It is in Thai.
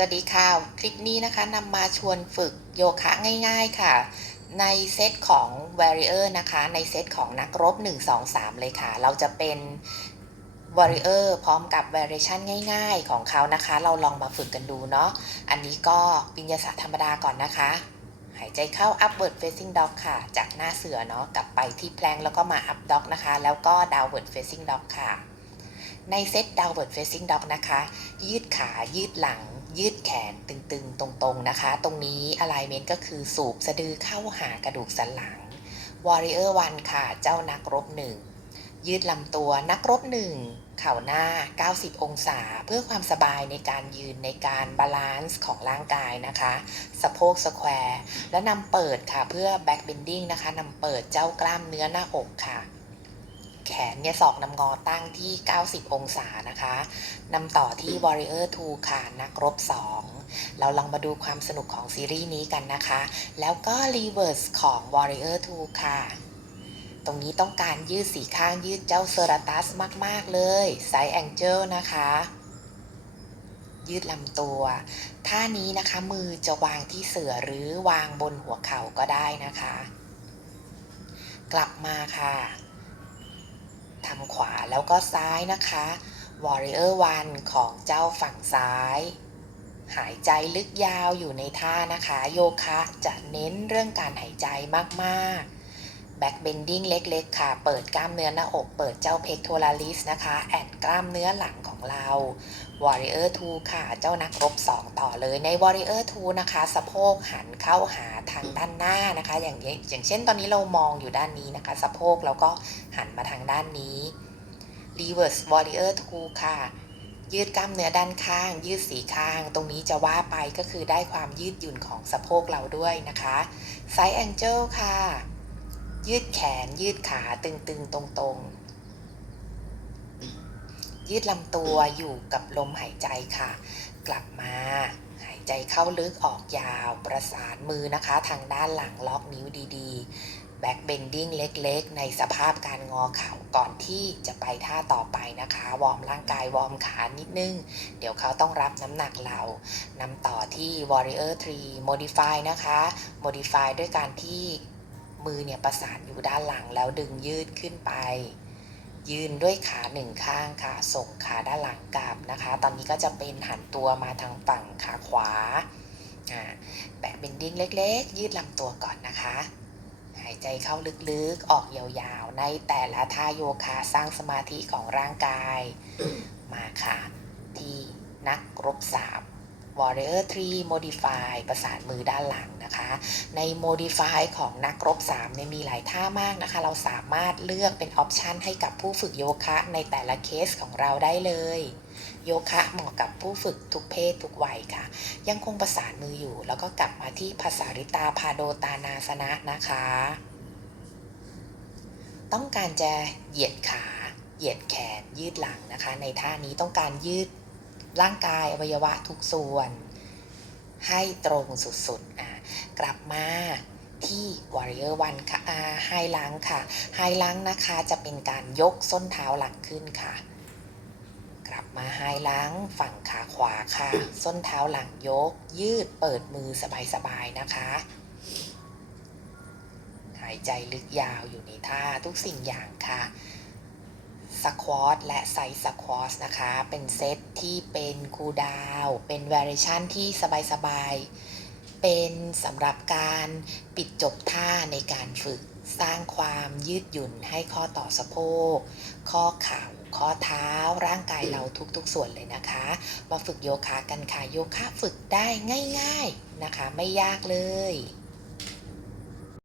สวัสดีค่ะ คลิปนี้นะคะนำมาชวนฝึกโยคะง่าย ๆค่ะ ในเซตของ Warrior นะคะ ในเซตของนักรบ 1 2 3 เลยค่ะ เราจะเป็น Warrior พร้อมกับ Variation ง่าย ๆ ของเขานะคะ เราลองมาฝึกกันดูเนาะอันนี้ก็วิญญาศาสตร์ธรรมดาก่อนนะคะ หายใจเข้า upward facing dog ค่ะ จากหน้าเสือเนาะกลับไปที่แพลงแล้วก็มา up dog นะคะ แล้วก็ downward facing dog ค่ะ ในเซต downward facing dog นะคะ ยืดขายืดหลัง ยืดแขนตึงๆ ตรงๆนะคะ ตรงนี้ alignment ก็คือสูบสะดือเข้าหากระดูกสันหลัง warrior 1ค่ะ เจ้านักรบหนึ่งยืดลำตัวนักรบหนึ่งเข่าหน้า 90 องศา เพื่อความสบายในการยืนในการบาลานซ์ของร่างกายนะคะ สะโพกสแควร์ และนำเปิดค่ะเพื่อ back bending นะคะนำเปิดเจ้ากล้ามเนื้อหน้าอกค่ะ แขนเนี่ยศอกนำงอตั้งที่ 90 องศานะคะนำต่อที่ Warrior 2 ค่ะ นักรบ 2 เราลองมาดูความสนุกของซีรีส์นี้กันนะคะ แล้วก็ Reverse ของ Warrior 2 ค่ะ ตรงนี้ต้องการยืดสีข้างยืดเจ้าเซอราตัสมาก ๆ เลย Side Angle นะคะยืดลำตัว ท่านี้นะคะมือจะวางที่เสือหรือวางบนหัวเข่าก็ได้นะคะ กลับมาค่ะ ทำขวาแล้วก็ซ้ายนะคะ Warrior 1 ของเจ้าฝั่งซ้าย หายใจลึกยาวอยู่ในท่านะคะ โยคะจะเน้นเรื่องการหายใจมากๆ Back bending เล็กๆ ค่ะ เปิดกล้ามเนื้อหน้าอก เปิดเจ้า pectoralis นะคะ แอดกล้ามเนื้อหลัง ของเรา Warrior 2 ค่ะ เจ้านักรบ 2 ต่อเลยใน Warrior 2 นะคะ สะโพกหันเข้าหาทางด้านหน้านะคะ อย่างอย่างเช่นตอนนี้เรามองอยู่ด้านนี้นะคะ สะโพกแล้วก็หันมาทางด้านนี้ Reverse Warrior 2 ค่ะ ยืดกล้ามเนื้อด้านข้าง ยืดสีข้าง ตรงนี้จะว่าไปก็คือได้ความยืดหยุ่นของสะโพกเราด้วยนะคะ Side Angle ค่ะ ยืดแขนยืดขาตึงๆตรงๆ ยืดลำตัวอยู่กับลมหายใจค่ะ กลับมา หายใจเข้าลึกออกยาวประสานมือนะคะ ทางด้านหลังล็อกนิ้วดีๆ แบ็กเบนดิ้งเล็กๆ ในสภาพการงอเข่าก่อนที่จะไปท่าต่อไปนะคะ วอร์มร่างกายวอร์มขานิดนึง เดี๋ยวเขาต้องรับน้ำหนักเรานำต่อที่ Warrior 3 Modify นะคะ Modify ด้วยการที่มือเนี่ยประสานอยู่ด้านหลังแล้วดึงยืดขึ้นไป ยืนด้วยขาหนึ่งข้างค่ะ ส่งขาด้านหลังกลับนะคะ ตอนนี้ก็จะเป็นหันตัวมาทางฝั่งขาขวาแบกเบนดิ้งเล็กๆ ยืดลำตัวก่อนนะคะ หายใจเข้าลึกๆ ออกยาวๆ ในแต่ละท่าโยคะสร้างสมาธิของร่างกาย มาค่ะ ที่นักรบสาม Warrior 3 Modify ประสานมือด้านหลังนะคะ ใน Modify ของนักรบ3เนี่ยมีหลายท่ามากนะคะ เราสามารถเลือกเป็นออปชันให้กับผู้ฝึกโยคะในแต่ละเคสของเราได้เลย โยคะเหมาะกับผู้ฝึกทุกเพศทุกวัยค่ะ ยังคงประสานมืออยู่ แล้วก็กลับมาที่ภาษาริตาพาโดตานาสนะนะคะ ต้องการจะเหยียดขา เหยียดแขนยืดหลังนะคะ ในท่านี้ต้องการยืด ร่างกายอวัยวะทุกส่วน ให้ตรงสุดๆอะกลับมาที่ Warrior 1ค่ะไฮลังค่ะไฮลังนะคะจะเป็นการยกส้นเท้าหลังขึ้นค่ะ กลับมาไฮลังฝั่งขาขวาค่ะ ส้นเท้าหลังยก ยืดเปิดมือสบายๆนะคะหายใจลึกยาวอยู่ในท่าทุกสิ่งอย่างค่ะ สควอตและไซส์สควอตนะคะ เป็นเซตที่เป็นคูลดาวเป็น variation ที่สบายๆ เป็นสำหรับการปิดจบท่าในการฝึกสร้างความยืดหยุ่นให้ข้อต่อสะโพก ข้อเข่า ข้อเท้า ร่างกายเราทุกๆ ส่วนเลยนะคะ มาฝึกโยคะกันค่ะ โยคะฝึกได้ง่าย ๆนะคะ ไม่ยากเลย